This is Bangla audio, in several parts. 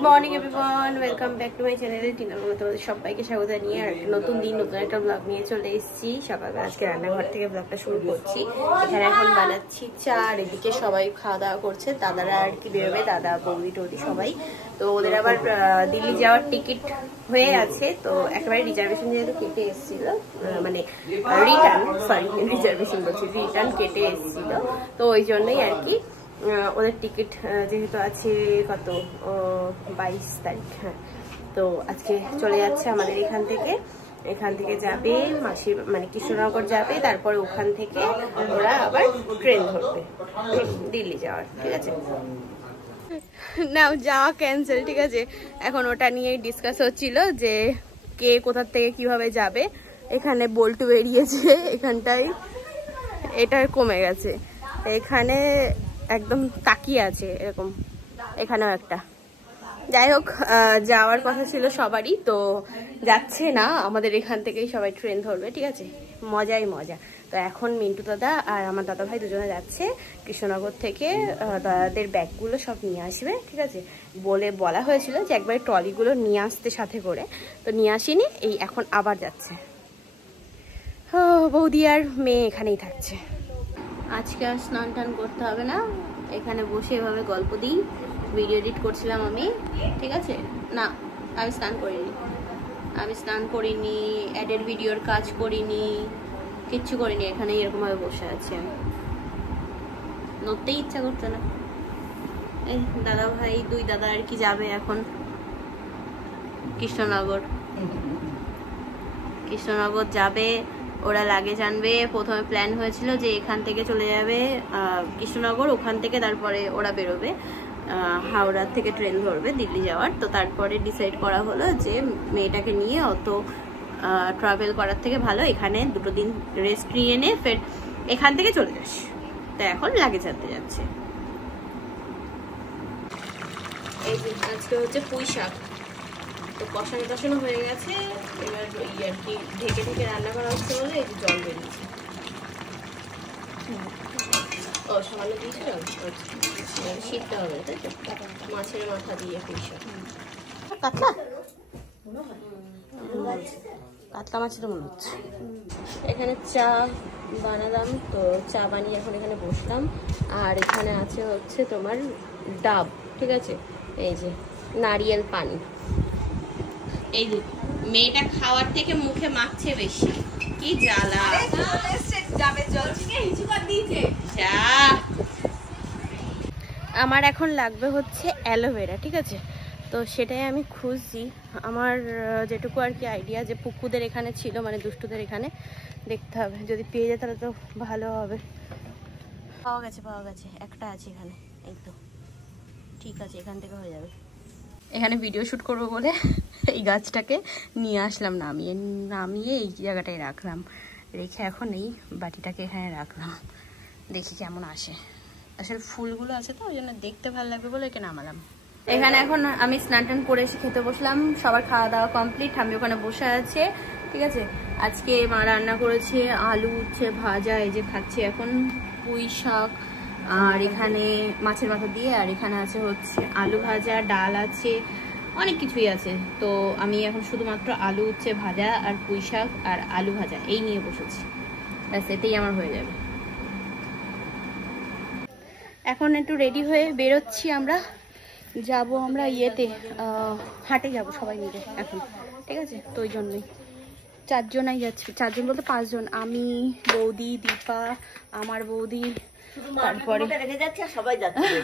Good morning everyone, welcome back to my channel Tina. তোমাদের সবাইকে স্বাগত জানিয়ে আর একটা নতুন দিন নতুন একটা ব্লগ নিয়ে চলে এসেছি। সকালবেলা আজকে রান্নাঘর থেকে ব্লগটা শুরু করছি। এখানে এখন বানাচ্ছি চা, আর এদিকে সবাই খাওয়া দাওয়া করছে। দাদারা আর কি বেরোবে, দাদা বৌদি টৌদি সবাই। তো ওদের আবার দিল্লি যাওয়ার টিকিট হয়ে আছে, তো একেবারে রিজার্ভেশন যেহেতু কেটে এসেছিল, মানে রিটার্ন কেটে এসেছিল, তো ওই জন্যই আর কি ওদের টিকিট যেহেতু আছে কত 22 তারিখ। হ্যাঁ, তো আজকে চলে যাচ্ছে আমাদের এখান থেকে যাবে মাসির মানে কৃষ্ণনগর যাবে, তারপরে ওখান থেকে ওরা আবার ট্রেন ধরবে দিল্লি যাওয়ার। ঠিক আছে, না যাওয়া ক্যান্সেল। ঠিক আছে, এখন ওটা নিয়েই ডিসকাস হচ্ছিল যে কে কোথা থেকে কিভাবে যাবে। এখানে বল্টু বেরিয়েছে, এখানটাই এটা কমে গেছে, এখানে একদম তাকিয়ে আছে এরকম, এখানেও একটা। যাই হোক, যাওয়ার কথা ছিল সবারই, তো যাচ্ছে না, আমাদের এখান থেকেই সবাই ট্রেন ধরবে। ঠিক আছে, মজাই মজা। তো এখন মিন্টু দাদা আর আমার দাদা ভাই দুজনে যাচ্ছে কৃষ্ণনগর থেকে, দাদাদের ব্যাগগুলো সব নিয়ে আসবে। ঠিক আছে, বলা হয়েছিল যে একবারে ট্রলিগুলো নিয়ে আসতে সাথে করে, তো নিয়ে আসিনি, এই এখন আবার যাচ্ছে। বৌদি আর মেয়ে এখানেই থাকছে। আজকে আর স্নান টান করতে হবে না, এখানে বসে এভাবে গল্প দিই। ভিডিও এডিট করছিলাম আমি। ঠিক আছে, না আমি স্নান করিনি, অ্যাডের ভিডিওর কাজ করিনি, কিচ্ছু করিনি, এখানে এরকমভাবে বসে আছি আমি। নড়তেই ইচ্ছা করছে না। এই দাদা ভাই, দুই দাদা আর কি যাবে এখন কৃষ্ণনগর যাবে, ওরা লাগেজ আনবে। প্রথমে প্ল্যান হয়েছিল যে এখান থেকে চলে যাবে কৃষ্ণনগর, ওখান থেকে তারপরে ওরা বেরোবে হাওড়া থেকে ট্রেন ধরবে দিল্লি যাওয়ার। তো তারপরে ডিসাইড করা হলো যে মেয়েটাকে নিয়ে অত ট্রাভেল করার থেকে ভালো এখানে 2 দিন রেস্ট নিয়ে নে, ফের এখান থেকে চলে যাস। তো এখন লাগেজ আনতে যাচ্ছে। এই যে আজকে হচ্ছে পুঁই শাক, তো কষানো হয়ে গেছে, এবার আর কি ঢেকে রান্না করা হচ্ছে বলে এই যে জল বেরিয়েছে। ও সামান্য দিয়েছে, শীতটা হবে তাই তো, মাছের মাথা দিয়ে পুঁই শাক। কাতলা মাছের মনে হচ্ছে। এখানে চা বানালাম, তো চা বানিয়ে এখন এখানে বসলাম। আর এখানে আছে হচ্ছে তোমার ডাব। ঠিক আছে, এই যে নারিয়েল পানি। এই যে মেয়েটা খাওয়ার থেকে মুখে মাখছে বেশি, কি জ্বালা। আমার এখন লাগবে হচ্ছে অ্যালোভেরা। ঠিক আছে, তো সেটাই আমি খুঁজছি। আমার যেটুকু আর কি আইডিয়া, যে পুকুদের এখানে ছিল, মানে দুষ্টুদের এখানে, দেখতে হবে, যদি পেয়ে যায় তাহলে তো ভালো হবে। পাওয়া গেছে একটা আছে এখানে, এই তো ঠিক আছে, এখান থেকে হয়ে যাবে। এখানে ভিডিও শ্যুট করবো বলে এই গাছটাকে নিয়ে আসলাম, নামিয়ে এই জায়গাটায় রাখলাম, রেখে এখন এই বাটিটাকে এখানে রাখলাম, দেখি কেমন আসে। আসলে ফুলগুলো আছে তো ওই জন্য দেখতে ভালো লাগবে বলে একে নামালাম। এখানে এখন আমি স্নান টান করে এসে খেতে বসলাম, সবার খাওয়া দাওয়া কমপ্লিট, আমি ওখানে বসে আছে। ঠিক আছে, আজকে মা রান্না করেছে আলু উচ্ছে ভাজা, এই যে খাচ্ছি এখন পুঁই শাক, আর এখানে মাছের মাথা দিয়ে, আর এখানে আছে হচ্ছে আলু ভাজা, ডাল আছে, অনেক কিছুই আছে। তো আমি এখন শুধুমাত্র আলু উচ্ছে ভাজা আর পুঁই শাক আর আলু ভাজা এই নিয়ে বসেছি, ব্যাস এতেই আমার হয়ে যাবে। এখন একটু রেডি হয়ে বেরোচ্ছি, আমরা ইয়েতে হাটে যাব সবাই মিলে এখন। ঠিক আছে, তো ওই জন্যই 4 জনাই যাচ্ছি, 4 জন বলতে 5 জন, আমি, বৌদি, দীপা, আমার বৌদি, তারপরে সবাই যাচ্ছে।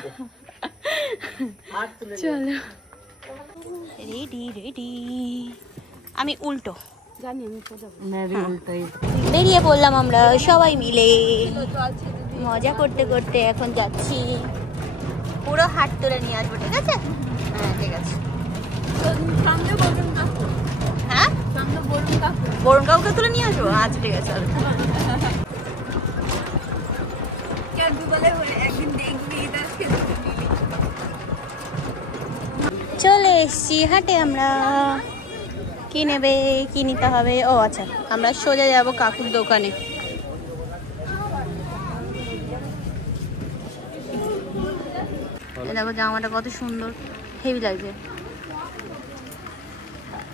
চলো রেডি। আমি উল্টো জানি, বেরিয়ে পড়লাম আমরা সবাই মিলে, মজা করতে করতে এখন যাচ্ছি। পুরো হাট তুলে নিয়ে আসবো। ঠিক আছে, হ্যাঁ ঠিক আছে। হ্যাঁ, বরুণ কাউকে তুলে নিয়ে আসবো। আচ্ছা ঠিক আছে, চলে এসছি হাটে আমরা। কি নেবে, কি নিতে হবে? ও আচ্ছা, আমরা সোজা যাব কাকুর দোকানে। দেখো জামাটা কত সুন্দর, হেভি লাগছে।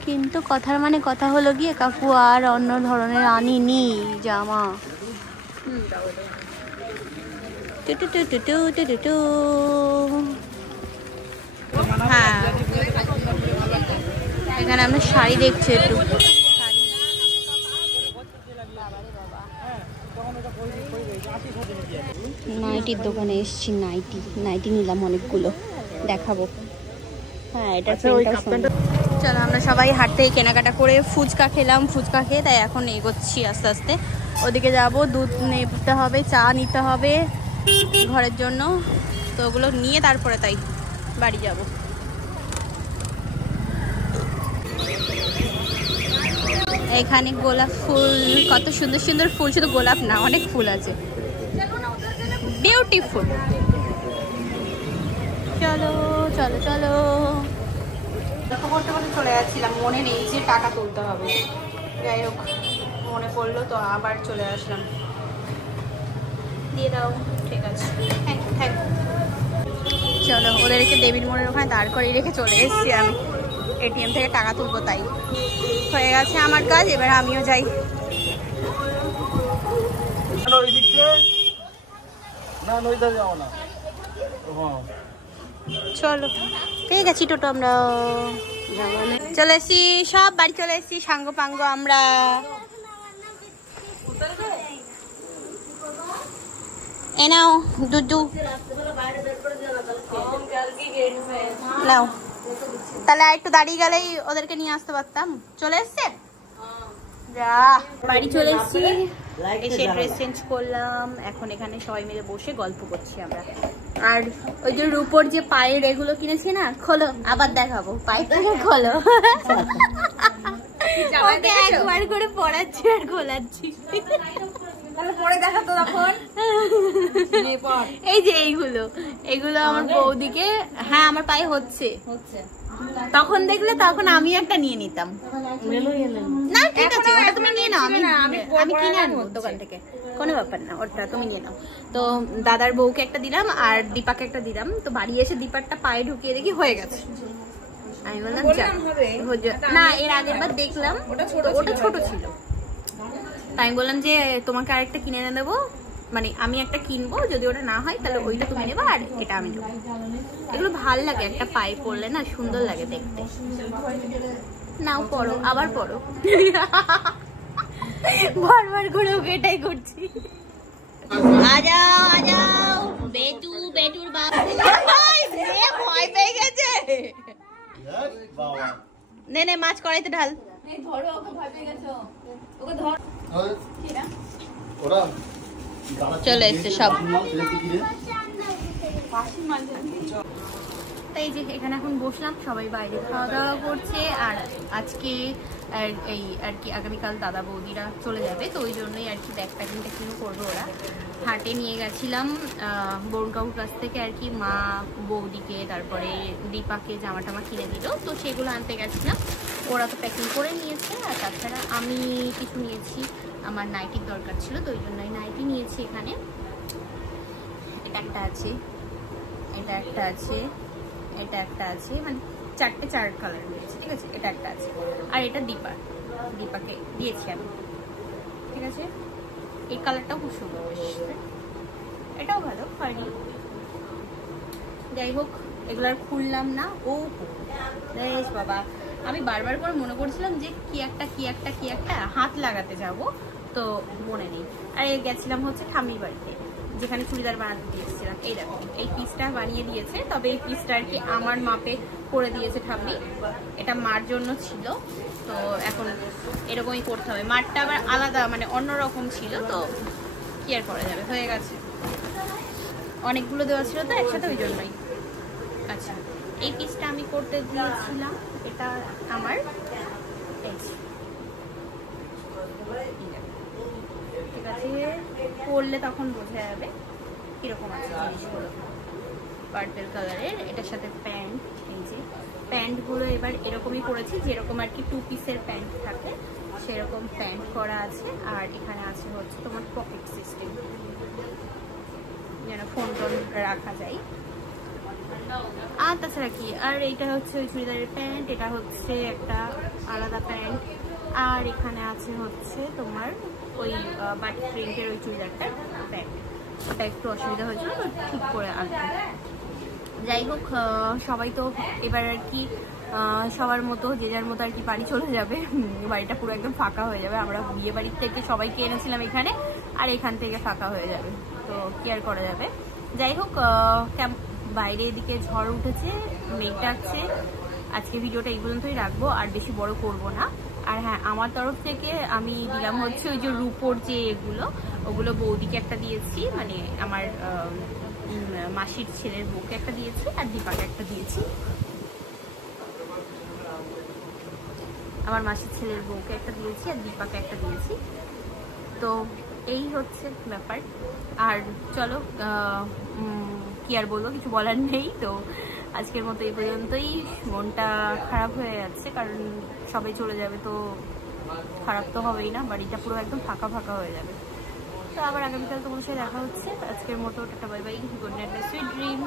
কিন্তু কথার মানে কথা হলো গিয়ে কাকু আর অন্য ধরনের আনিনি জামা। হ্যাঁ এখানে আমরা শাড়ি দেখছি একটু। নাইটির দোকানে এসছি, নাইটি নিলাম অনেকগুলো, দেখাবো। হ্যাঁ এটা চলো আমরা সবাই হাট থেকে কেনাকাটা করে ফুচকা খেলাম, ফুচকা খেয়ে তাই এখন এগোচ্ছি আস্তে আস্তে ওদিকে যাব। দুধ নিতে হবে, চা নিতে হবে ঘরের জন্য, তো ওগুলো নিয়ে তারপরে তাই বাড়ি যাব। এখানে গোলাপ ফুল, কত সুন্দর সুন্দর ফুল, শুধু গোলাপ না অনেক ফুল আছে, বিউটিফুল। চলো চলো চলো, দেখো করতে করতে চলে যাচ্ছিলাম, মনে নেই যে টাকা তুলতে হবে, যাই হোক মনে পড়লো তো আবার চলে আসলাম। দিয়ে দাও, ঠিক আছে, থ্যাংক ইউ। চলো ওদেরকে দেবীর মোড়ের ওখানে দাঁড় করিয়ে রেখে চলে এসেছি আমি, এটিএম থেকে টাকা তুলবো, তাই হয়ে গেছে আমার কাজ, এবার আমিও যাই। চলো পেয়ে গেছি টোটো, আমরা চলে এসছি, সব বাড়ি চলে এসছি সাঙ্গ পাঙ্গ আমরা। এ নাও দুধু নাও, তাহলে একটু দাঁড়িয়ে গেলেই ওদেরকে নিয়ে আসতে পারতাম। চলে এসছে, যা বাড়ি চলে এসছি, এসে ড্রেস চেঞ্জ করলাম, এখন এখানে সবাই মিলে বসে গল্প করছি আমরা। আর ওই যে রূপোর যে পায়ের এগুলো কিনেছি না, খোলো আবার দেখাবো, পায়ের খোলো, একবার করে পড়াচ্ছি আর খোলাচ্ছি। এই যে এইগুলো আমার বৌদিকে, হ্যাঁ আমার পায়ে হচ্ছে, তখন দেখলে তখন আমি একটা নিয়ে নিতাম। না ঠিক আছে, ওটা তুমি নিয়ে নাও, আমি কিনে আনবো দোকান থেকে, কোনো ব্যাপার না, ওটা তুমি নিয়ে নাও। তো দাদার বউকে একটা দিলাম আর দীপাকে একটা দিলাম, তো বাড়ি এসে দীপারটা পায়ে ঢুকিয়ে দেখি হয়ে গেছে। আমি বললাম না, এর আগের বার দেখলাম ওটা ছোট ছিল, তাই আমি বললাম যে তোমাকে আরেকটা কিনে এনে দেবো, মানে আমি একটা কিনবো, যদি ওটা না হয় তাহলে ওইটা তুমি নেবা আর এটা আমি নেবো। এগুলো ভাল লাগে, একটা পায়ে পরলে না সুন্দর লাগে দেখতে। নাও পরো, আবার পরো, বারবার করে ওকে এটাই করছি। আজাও আজাও বেটুর বাপ ভয় পেয়ে গেছে। নে মাছ কড়াইতে ঢাল, চলে এসছে সব। তাই যে এখানে এখন বসলাম, সবাই বাইরে খাওয়া দাওয়া করছে, আর আজকে এই আর কি আগামীকাল দাদা বৌদিরা চলে যাবে, তো ওই জন্যই আর কি ব্যাগ প্যাকিং করবে ওরা। হাটে নিয়ে গেছিলাম বরুণ কাকুর কাছ থেকে আর কি, মা বৌদিকে তারপরে দীপাকে জামা টামা কিনে দিল, তো সেগুলো আনতে গেছিলাম, ওরা তো প্যাকিং করে নিয়েছে। আর তাছাড়া আমি কিছু নিয়েছি, আমার নাইটির দরকার ছিল, তো ওই জন্যই নাইটি নিয়েছি। এখানে এটা একটা আছে, এটা একটা আছে, এটা একটা আছে, মানে চার কালার নিয়েছি, ঠিক আছে। এটা একটা আছে, আর এটা দীপাকে দিয়েছি আমি, ঠিক আছে। এই কালারটাও খুব সুন্দর, বেশ, এটাও ভালো হয়নি। যাই হোক এগুলো আর খুললাম না। ও বেশ বাবা, আমি বারবার করে মনে করছিলাম যে কি একটা হাত লাগাতে যাব, তো মনে নেই। আর গেছিলাম হচ্ছে ঠাম্মির বাড়িতে, যেখানে চুড়িদার বানাতে দিয়েছিলাম। এই দেখো এই পিসটা বানিয়ে দিয়েছে, তবে এই পিসটা আর কি আমার মাপে করে দিয়েছে ঠাম্মি, এটা মার জন্য ছিল, তো এখন এরকমই করতে হবে। মারটা আবার আলাদা, মানে অন্যরকম ছিল, তো কি আর করা যাবে, হয়ে গেছে। অনেকগুলো দেওয়া ছিল তো একসাথে, ওই জন্যই। আচ্ছা এই পিসটা আমি করতে দিয়েছিলাম, এটা আমার, ঠিক আছে, পরলে তখন বোঝা যাবে কিরকম আছে জিনিসগুলো। পার্পল কালারের, এটার সাথে প্যান্ট, এই যে প্যান্টগুলো এবার এরকমই করেছি, যেরকম আর কি 2 পিসের প্যান্ট থাকে সেরকম প্যান্ট করা আছে। আর এখানে আছে হচ্ছে তোমার পকেট সিস্টেম, যেন ফোন টোন রাখা যায়। আর তাছাড়া কি, আর এইটা হচ্ছে ওই চুড়িদারের প্যান্ট, এটা হচ্ছে একটা আলাদা প্যান্ট। আর এখানে আছে হচ্ছে তোমার ওই বাটিক প্রিন্টের ওই চুড়িদারটার প্যান্ট। ওটা একটু অসুবিধা হয়েছিল তো ঠিক করে আনতে। যাই হোক, সবাই তো এবার আর কি সবার মতো যে যার মতো আর কি বাড়ি চলে যাবে। বাড়িটা পুরো একদম ফাঁকা হয়ে যাবে। আমরা বিয়ে বাড়ির থেকে সবাইকে এনেছিলাম এখানে, আর এখান থেকে ফাঁকা হয়ে যাবে, তো কি আর করা যাবে। যাই হোক, বাইরে এদিকে ঝড় উঠেছে, মেঘ ডাকছে। আজকে ভিডিওটা এই পর্যন্তই রাখবো, আর বেশি বড় করব না। আর হ্যাঁ, আমার তরফ থেকে আমি দিলাম হচ্ছে ওই যে রূপোর যে ওগুলো বৌদিকে একটা দিয়েছি, মানে আমার মাসির ছেলের বউকে একটা দিয়েছি, আর দীপাকে একটা দিয়েছি। আমার মাসির ছেলের বউকে একটা দিয়েছি, আর দীপাকে একটা দিয়েছি। তো এই হচ্ছে ব্যাপার। আর চলো, কি আর বলবো, কিছু বলার নেই। তো আজকের মতো এই পর্যন্তই। মনটা খারাপ হয়ে যাচ্ছে, কারণ সবাই চলে যাবে, তো খারাপ তো হবেই না, বাড়িটা পুরো একদম ফাঁকা ফাঁকা হয়ে যাবে। তো আবার আগামীকাল তোমার সাথে দেখা হচ্ছে। আজকের মতো tata, bye bye, good night, sweet dream.